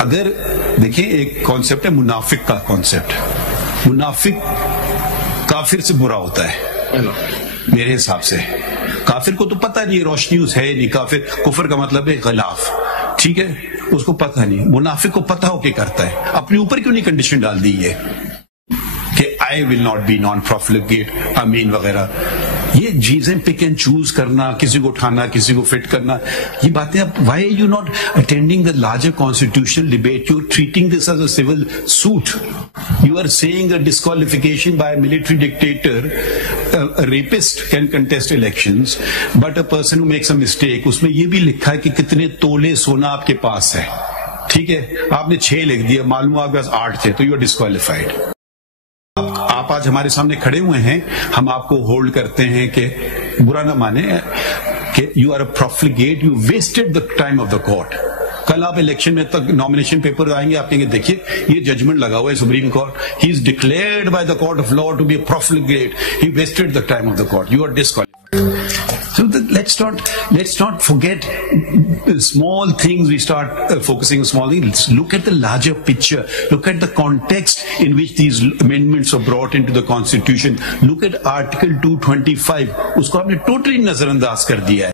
اگر دیکھیں ایک کانسیپٹ ہے منافق کا کانسیپٹ. منافق کافر سے برا ہوتا ہے میرے حساب سے. کافر کو تو پتہ نہیں روشنی اس ہے نہیں. کفر کا مطلب ہے غلاف, ٹھیک ہے, اس کو پتہ نہیں. منافق کو پتہ ہو کے کرتا ہے. اپنے اوپر کیوں نہیں کنڈیشن ڈال دی ہے کہ I will not be non-profligate, امین وغیرہ. یہ چیزیں پک اینڈ چوز کرنا, کسی کو اٹھانا کسی کو فٹ کرنا, یہ باتیں اب why are you not attending the larger constitutional debate? You're treating this as a civil suit. You are saying a disqualification by a military dictator, a rapist can contest elections, but a person who makes a mistake, اس میں یہ بھی لکھا ہے کہ کتنے تولے سونا آپ کے پاس ہے, ٹھیک ہے, آپ نے 6 لکھ دیا, معلوم آپ کے پاس 8 تھے, تو you are disqualified. آپ آج ہمارے سامنے کھڑے ہوئے ہیں, ہم آپ کو ہولڈ کرتے ہیں کہ برا نہ مانے کہ you are a profligate, you wasted the time of the court. کل آپ الیکشن میں تک نامینیشن پیپر آئیں گے, آپ کہیں گے دیکھیے یہ ججمنٹ لگا ہوا ہے supreme court, he is declared by the court of law to be a profligate, he wasted the time of the court, you are disqualified. So let's not forget small things. We start focusing on small things. Look at the larger picture. Look at the context in which these amendments are brought into the Constitution. Look at Article 225. Usko aapne totally nazar andaz kar diya hai.